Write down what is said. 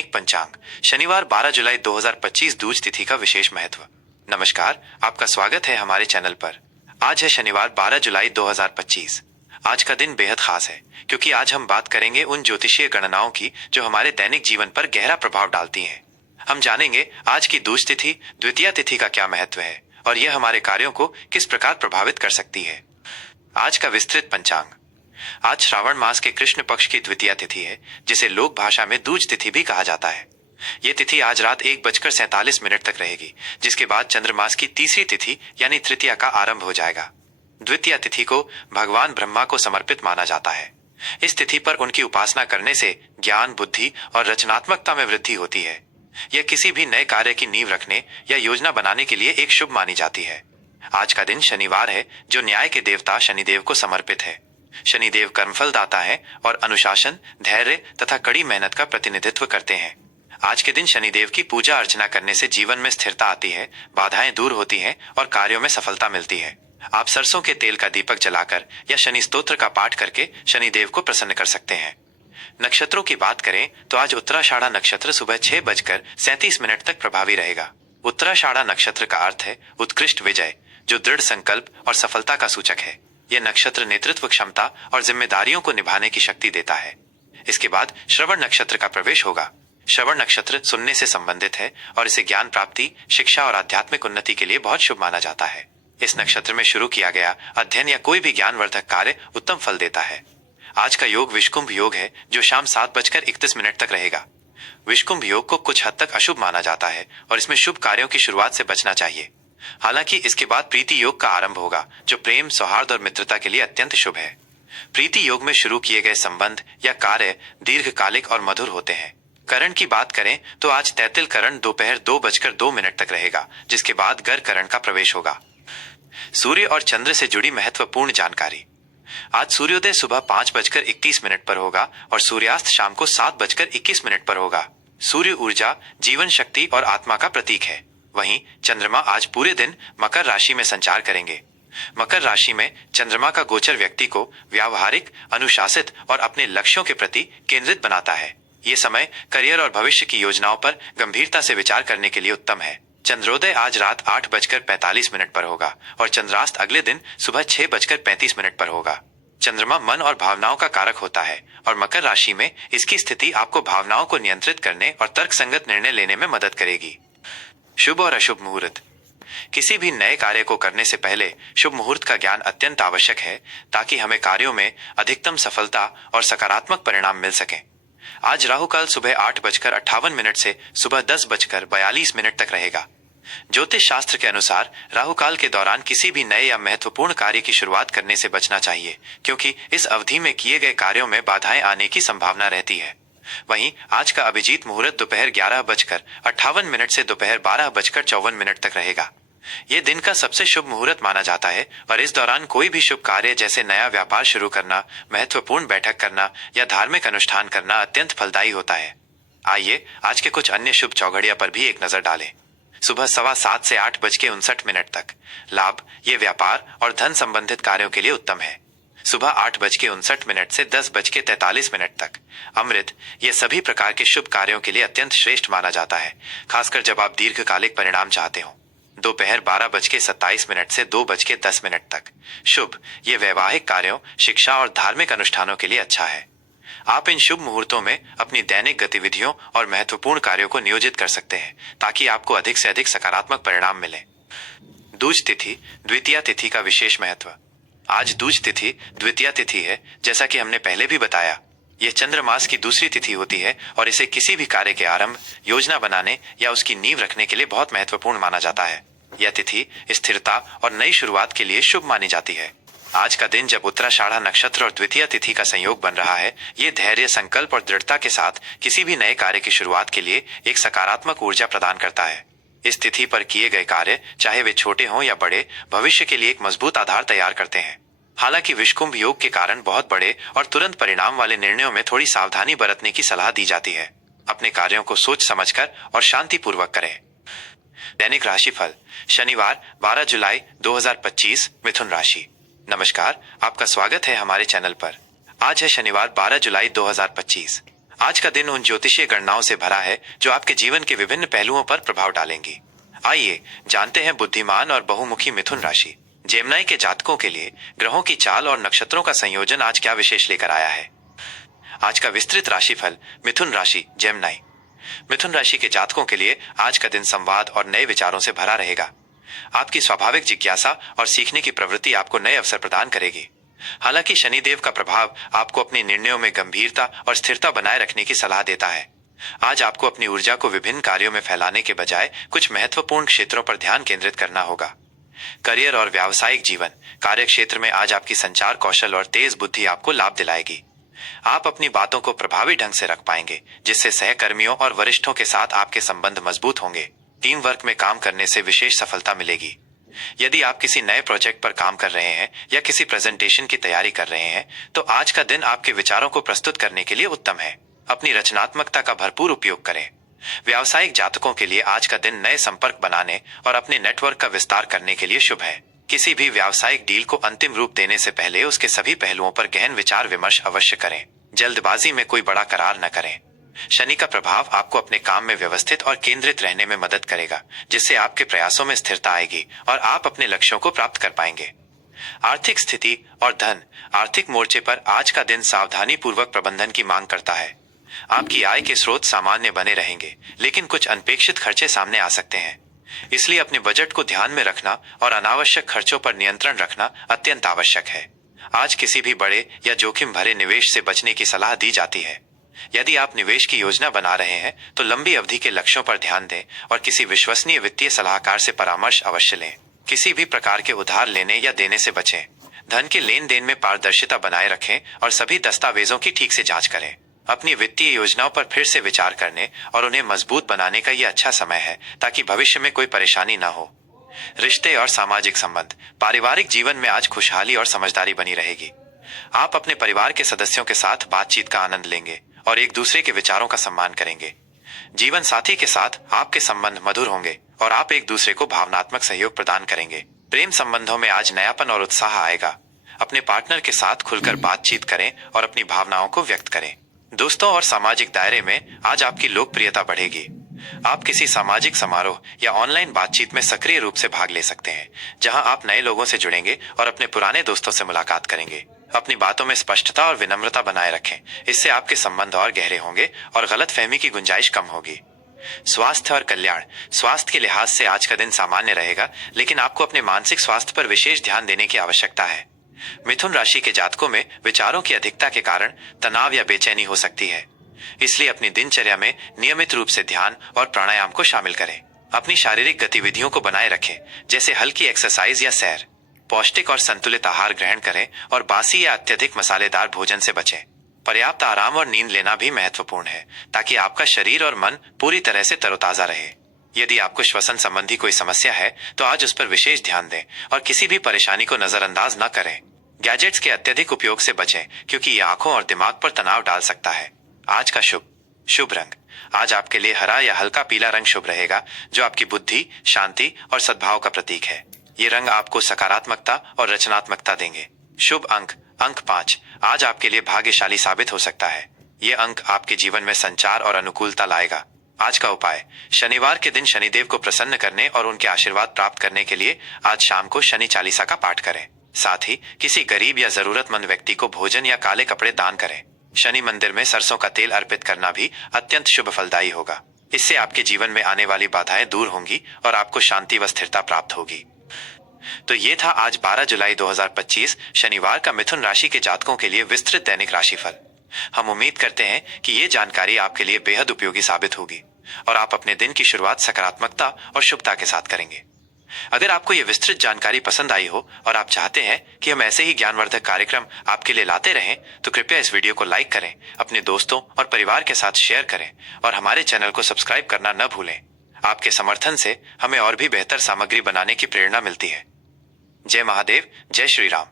दैनिक पंचांग शनिवार 12 जुलाई 2025 दूज तिथि का विशेष महत्व। नमस्कार, आपका स्वागत है हमारे चैनल पर। आज है शनिवार 12 जुलाई 2025। आज का दिन बेहद खास है क्योंकि आज हम बात करेंगे उन ज्योतिषीय गणनाओं की जो हमारे दैनिक जीवन पर गहरा प्रभाव डालती हैं। हम जानेंगे आज की दूज तिथि द्वितीया तिथि का क्या महत्व है और यह हमारे कार्यों को किस प्रकार प्रभावित कर सकती है। आज का विस्तृत पंचांग। आज श्रावण मास के कृष्ण पक्ष की द्वितीया तिथि है, जिसे लोक भाषा में दूज तिथि भी कहा जाता है। ये तिथि आज रात 1:47 तक रहेगी, जिसके बाद चंद्रमास की तीसरी तिथि यानी तृतीया का आरंभ हो जाएगा। द्वितीया तिथि को भगवान ब्रह्मा को समर्पित माना जाता है। इस तिथि पर उनकी उपासना करने से ज्ञान, बुद्धि और रचनात्मकता में वृद्धि होती है। यह किसी भी नए कार्य की नींव रखने या योजना बनाने के लिए एक शुभ मानी जाती है। आज का दिन शनिवार है, जो न्याय के देवता शनिदेव को समर्पित है। शनिदेव कर्मफल दाता है और अनुशासन, धैर्य तथा कड़ी मेहनत का प्रतिनिधित्व करते हैं। आज के दिन शनिदेव की पूजा अर्चना करने से जीवन में स्थिरता आती है, बाधाएं दूर होती हैं और कार्यों में सफलता मिलती है। आप सरसों के तेल का दीपक जलाकर या शनि स्तोत्र का पाठ करके शनिदेव को प्रसन्न कर सकते हैं। नक्षत्रों की बात करें तो आज उत्तराषाढ़ा नक्षत्र सुबह 6:37 तक प्रभावी रहेगा। उत्तराषाढ़ा नक्षत्र का अर्थ है उत्कृष्ट विजय, जो दृढ़ संकल्प और सफलता का सूचक है। यह नक्षत्र नेतृत्व क्षमता और जिम्मेदारियों को निभाने की शक्ति देता है। इसके बाद श्रवण नक्षत्र का प्रवेश होगा। श्रवण नक्षत्र सुनने से संबंधित है और इसे ज्ञान प्राप्ति, शिक्षा और आध्यात्मिक उन्नति के लिए बहुत शुभ माना जाता है। इस नक्षत्र में शुरू किया गया अध्ययन या कोई भी ज्ञानवर्धक कार्य उत्तम फल देता है। आज का योग विषकुंभ योग है, जो शाम 7:31 तक रहेगा। विषकुंभ योग को कुछ हद तक अशुभ माना जाता है और इसमें शुभ कार्यों की शुरुआत से बचना चाहिए। हालांकि इसके बाद प्रीति योग का आरंभ होगा, जो प्रेम, सौहार्द और मित्रता के लिए अत्यंत शुभ है। प्रीति योग में शुरू किए गए संबंध या कार्य दीर्घकालिक और मधुर होते हैं। करण की बात करें तो आज तैतिल करण दोपहर 2:02 तक रहेगा, जिसके बाद गर करण का प्रवेश होगा। सूर्य और चंद्र से जुड़ी महत्वपूर्ण जानकारी। आज सूर्योदय सुबह 5:31 पर होगा और सूर्यास्त शाम को 7:21 पर होगा। सूर्य ऊर्जा, जीवन शक्ति और आत्मा का प्रतीक है। वहीं चंद्रमा आज पूरे दिन मकर राशि में संचार करेंगे। मकर राशि में चंद्रमा का गोचर व्यक्ति को व्यावहारिक, अनुशासित और अपने लक्ष्यों के प्रति केंद्रित बनाता है। ये समय करियर और भविष्य की योजनाओं पर गंभीरता से विचार करने के लिए उत्तम है। चंद्रोदय आज रात 8:45 पर होगा और चंद्रास्त अगले दिन सुबह 6:35 पर होगा। चंद्रमा मन और भावनाओं का कारक होता है और मकर राशि में इसकी स्थिति आपको भावनाओं को नियंत्रित करने और तर्कसंगत निर्णय लेने में मदद करेगी। शुभ और अशुभ मुहूर्त। किसी भी नए कार्य को करने से पहले शुभ मुहूर्त का ज्ञान अत्यंत आवश्यक है, ताकि हमें कार्यों में अधिकतम सफलता और सकारात्मक परिणाम मिल सके। आज राहुकाल सुबह 8:58 से सुबह 10:42 तक रहेगा। ज्योतिष शास्त्र के अनुसार राहुकाल के दौरान किसी भी नए या महत्वपूर्ण कार्य की शुरुआत करने से बचना चाहिए, क्योंककि इस अवधि में किए गए कार्यों में बाधाएं आने की संभावना रहती है। वहीं आज का अभिजीत मुहूर्त दोपहर 11:58 से दोपहर 12:54 तक रहेगा। ये दिन का सबसे शुभ मुहूर्त माना जाता है और इस दौरान कोई भी शुभ कार्य जैसे नया व्यापार शुरू करना, महत्वपूर्ण बैठक करना या धार्मिक अनुष्ठान करना अत्यंत फलदायी होता है। आइए आज के कुछ अन्य शुभ चौघड़िया पर भी एक नजर डालें। सुबह 7:15 से 8:59 तक लाभ, ये व्यापार और धन संबंधित कार्यों के लिए उत्तम है। सुबह 8:59 से 10:43 तक अमृत, ये सभी प्रकार के शुभ कार्यों के लिए अत्यंत श्रेष्ठ माना जाता है, खासकर जब आप दीर्घकालिक परिणाम चाहते हो। दोपहर 12:27 से 2:10 तक शुभ, ये वैवाहिक कार्यों, शिक्षा और धार्मिक अनुष्ठानों के लिए अच्छा है। आप इन शुभ मुहूर्तों में अपनी दैनिक गतिविधियों और महत्वपूर्ण कार्यों को नियोजित कर सकते हैं, ताकि आपको अधिक से अधिक सकारात्मक परिणाम मिले। दूज तिथि द्वितीया तिथि का विशेष महत्व। आज दूज तिथि द्वितीया तिथि है, जैसा कि हमने पहले भी बताया। यह चंद्रमास की दूसरी तिथि होती है और इसे किसी भी कार्य के आरंभ, योजना बनाने या उसकी नींव रखने के लिए बहुत महत्वपूर्ण माना जाता है। यह तिथि स्थिरता और नई शुरुआत के लिए शुभ मानी जाती है। आज का दिन जब उत्तराषाढ़ा नक्षत्र और द्वितीया तिथि का संयोग बन रहा है, ये धैर्य, संकल्प और दृढ़ता के साथ किसी भी नए कार्य की शुरुआत के लिए एक सकारात्मक ऊर्जा प्रदान करता है। इस तिथि पर किए गए कार्य, चाहे वे छोटे हों या बड़े, भविष्य के लिए एक मजबूत आधार तैयार करते हैं। हालांकि विषकुंभ योग के कारण बहुत बड़े और तुरंत परिणाम वाले निर्णयों में थोड़ी सावधानी बरतने की सलाह दी जाती है। अपने कार्यों को सोच समझकर और शांतिपूर्वक करें। दैनिक राशिफल शनिवार 12 जुलाई 2025 मिथुन राशि। नमस्कार, आपका स्वागत है हमारे चैनल पर। आज है शनिवार 12 जुलाई 2025। आज का दिन उन ज्योतिषीय गणनाओं से भरा है जो आपके जीवन के विभिन्न पहलुओं पर प्रभाव डालेंगी। आइए जानते हैं बुद्धिमान और बहुमुखी मिथुन राशि जेमिनी के जातकों के लिए ग्रहों की चाल और नक्षत्रों का संयोजन आज क्या विशेष लेकर आया है। आज का विस्तृत राशिफल मिथुन राशि जेमिनी। मिथुन राशि के जातकों के लिए आज का दिन संवाद और नए विचारों से भरा रहेगा। आपकी स्वाभाविक जिज्ञासा और सीखने की प्रवृत्ति आपको नए अवसर प्रदान करेगी। हालांकि शनिदेव का प्रभाव आपको अपने निर्णयों में गंभीरता और स्थिरता बनाए रखने की सलाह देता है। आज आपको अपनी ऊर्जा को विभिन्न कार्यों में फैलाने के बजाय कुछ महत्वपूर्ण क्षेत्रों पर ध्यान केंद्रित करना होगा। करियर और व्यावसायिक जीवन कार्य क्षेत्र में आज आपकी संचार कौशल और तेज बुद्धि आपको लाभ दिलाएगी। आप अपनी बातों को प्रभावी ढंग से रख पाएंगे, जिससे सहकर्मियों और वरिष्ठों के साथ आपके संबंध मजबूत होंगे। टीम वर्क में काम करने से विशेष सफलता मिलेगी। यदि आप किसी नए प्रोजेक्ट पर काम कर रहे हैं या किसी प्रेजेंटेशन की तैयारी कर रहे हैं, तो आज का दिन आपके विचारों को प्रस्तुत करने के लिए उत्तम है। अपनी रचनात्मकता का भरपूर उपयोग करें। व्यावसायिक जातकों के लिए आज का दिन नए संपर्क बनाने और अपने नेटवर्क का विस्तार करने के लिए शुभ है। किसी भी व्यावसायिक डील को अंतिम रूप देने से पहले उसके सभी पहलुओं पर गहन विचार विमर्श अवश्य करें। जल्दबाजी में कोई बड़ा करार न करें। शनि का प्रभाव आपको अपने काम में व्यवस्थित और केंद्रित रहने में मदद करेगा, जिससे आपके प्रयासों में स्थिरता आएगी और आप अपने लक्ष्यों को प्राप्त कर पाएंगे। आर्थिक स्थिति और धन आर्थिक मोर्चे पर आज का दिन सावधानी पूर्वक प्रबंधन की मांग करता है। आपकी आय के स्रोत सामान्य बने रहेंगे, लेकिन कुछ अनपेक्षित खर्चे सामने आ सकते हैं। इसलिए अपने बजट को ध्यान में रखना और अनावश्यक खर्चों पर नियंत्रण रखना अत्यंत आवश्यक है। आज किसी भी बड़े या जोखिम भरे निवेश से बचने की सलाह दी जाती है। यदि आप निवेश की योजना बना रहे हैं तो लंबी अवधि के लक्ष्यों पर ध्यान दें और किसी विश्वसनीय वित्तीय सलाहकार से परामर्श अवश्य लें। किसी भी प्रकार के उधार लेने या देने से बचें। धन के लेन देन में पारदर्शिता बनाए रखें और सभी दस्तावेजों की ठीक से जांच करें। अपनी वित्तीय योजनाओं पर फिर से विचार करने और उन्हें मजबूत बनाने का यह अच्छा समय है, ताकि भविष्य में कोई परेशानी न हो। रिश्ते और सामाजिक संबंध पारिवारिक जीवन में आज खुशहाली और समझदारी बनी रहेगी। आप अपने परिवार के सदस्यों के साथ बातचीत का आनंद लेंगे और एक दूसरे के विचारों का सम्मान करेंगे। जीवन साथी के साथ आपके संबंध मधुर होंगे और आप एक दूसरे को भावनात्मक सहयोग प्रदान करेंगे। प्रेम संबंधों में आज नयापन और उत्साह आएगा। अपने पार्टनर के साथ खुलकर बातचीत करें और अपनी भावनाओं को व्यक्त करें। दोस्तों और सामाजिक दायरे में आज आपकी लोकप्रियता बढ़ेगी। आप किसी सामाजिक समारोह या ऑनलाइन बातचीत में सक्रिय रूप से भाग ले सकते हैं, जहां आप नए लोगों से जुड़ेंगे और अपने पुराने दोस्तों से मुलाकात करेंगे। अपनी बातों में स्पष्टता और विनम्रता बनाए रखें। इससे आपके संबंध और गहरे होंगे और गलतफहमी की गुंजाइश कम होगी। स्वास्थ्य और कल्याण स्वास्थ्य के लिहाज से आज का दिन सामान्य रहेगा, लेकिन आपको अपने मानसिक स्वास्थ्य पर विशेष ध्यान देने की आवश्यकता है। मिथुन राशि के जातकों में विचारों की अधिकता के कारण तनाव या बेचैनी हो सकती है। इसलिए अपनी दिनचर्या में नियमित रूप से ध्यान और प्राणायाम को शामिल करें। अपनी शारीरिक गतिविधियों को बनाए रखें, जैसे हल्की एक्सरसाइज या सैर। पौष्टिक और संतुलित आहार ग्रहण करें और बासी या अत्यधिक मसालेदार भोजन से बचें। पर्याप्त आराम और नींद लेना भी महत्वपूर्ण है, ताकि आपका शरीर और मन पूरी तरह से तरोताजा रहे। यदि आपको श्वसन संबंधी कोई समस्या है तो आज उस पर विशेष ध्यान दें और किसी भी परेशानी को नजरअंदाज न करें। गैजेट्स के अत्यधिक उपयोग से बचें, क्योंकि ये आंखों और दिमाग पर तनाव डाल सकता है। आज का शुभ रंग आज आपके लिए हरा या हल्का पीला रंग शुभ रहेगा, जो आपकी बुद्धि, शांति और सद्भाव का प्रतीक है। ये रंग आपको सकारात्मकता और रचनात्मकता देंगे। शुभ अंक 5 आज आपके लिए भाग्यशाली साबित हो सकता है। ये अंक आपके जीवन में संचार और अनुकूलता लाएगा। आज का उपाय शनिवार के दिन शनिदेव को प्रसन्न करने और उनके आशीर्वाद प्राप्त करने के लिए आज शाम को शनि चालीसा का पाठ करें। साथ ही किसी गरीब या जरूरतमंद व्यक्ति को भोजन या काले कपड़े दान करें। शनि मंदिर में सरसों का तेल अर्पित करना भी अत्यंत शुभ फलदायी होगा। इससे आपके जीवन में आने वाली बाधाएं दूर होंगी और आपको शांति व स्थिरता प्राप्त होगी। तो ये था आज 12 जुलाई 2025 शनिवार का मिथुन राशि के जातकों के लिए विस्तृत दैनिक राशिफल। हम उम्मीद करते हैं कि ये जानकारी आपके लिए बेहद उपयोगी साबित होगी और आप अपने दिन की शुरुआत सकारात्मकता और शुभता के साथ करेंगे। अगर आपको ये विस्तृत जानकारी पसंद आई हो और आप चाहते हैं कि हम ऐसे ही ज्ञानवर्धक कार्यक्रम आपके लिए लाते रहें, तो कृपया इस वीडियो को लाइक करें, अपने दोस्तों और परिवार के साथ शेयर करें और हमारे चैनल को सब्सक्राइब करना न भूलें। आपके समर्थन से हमें और भी बेहतर सामग्री बनाने की प्रेरणा मिलती है। जय महादेव, जय श्री राम।